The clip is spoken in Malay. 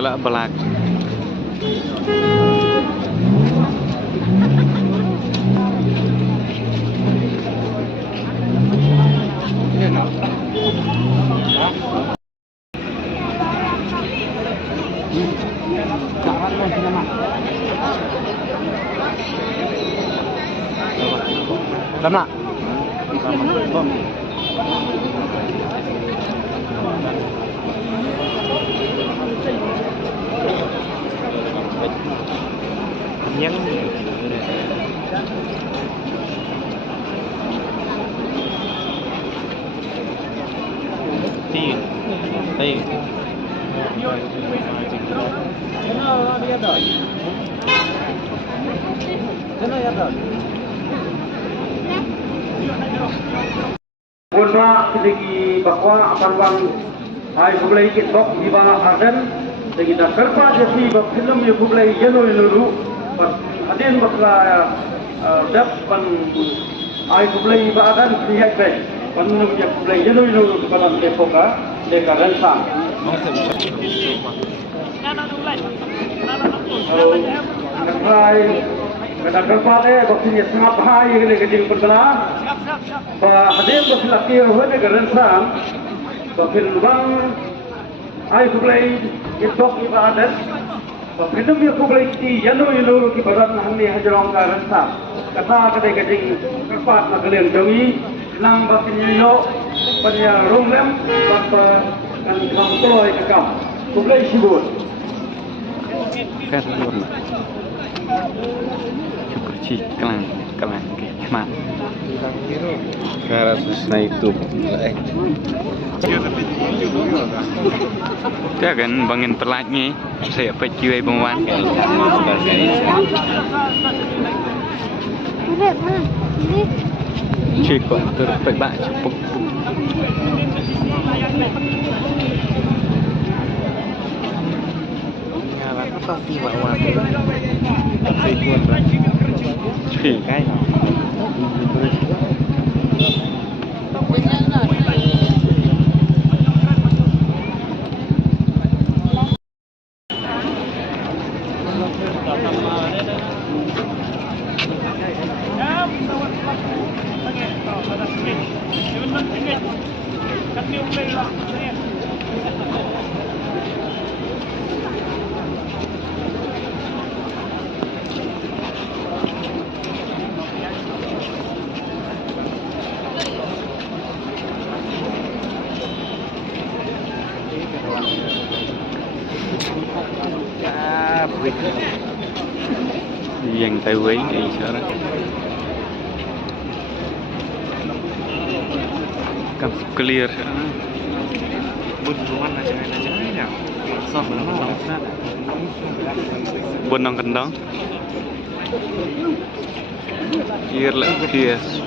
telak belak. Lama. Nhắn tiền tiền Bunga sedikit bahwa akan bang hai publik itu di bawah harden sedikit terpa jadi bahwa film yang publik jenuh dulu hadin bahwa dapat hai publik bahagian lihat baik film yang publik jenuh dulu pada epoka dekaran sang. Hai Kata kerpat baksudnya sangat bahaya ini kecil perkenalan. Hadir berselaki orang negara sang, bakin bang, ay kublai itok ibadat, bakin demi kublai ti yanu kibaran hamni hajarong karan sang. Kata kecil kerpat nak kalian jongi, nang bakin yo, pada ronglem, bapa kan kampoi kekam, kublai sibut. Karena cukup kelang kemat. Karat na itu. Dia kan bangin pelatnya saya pergi pemwan. Cukup terperbak cukup. Pasti bawa sekuan Kai. Yang tahu ini sekarang kan clear butuhan aja soft bonong kendang clear lah yes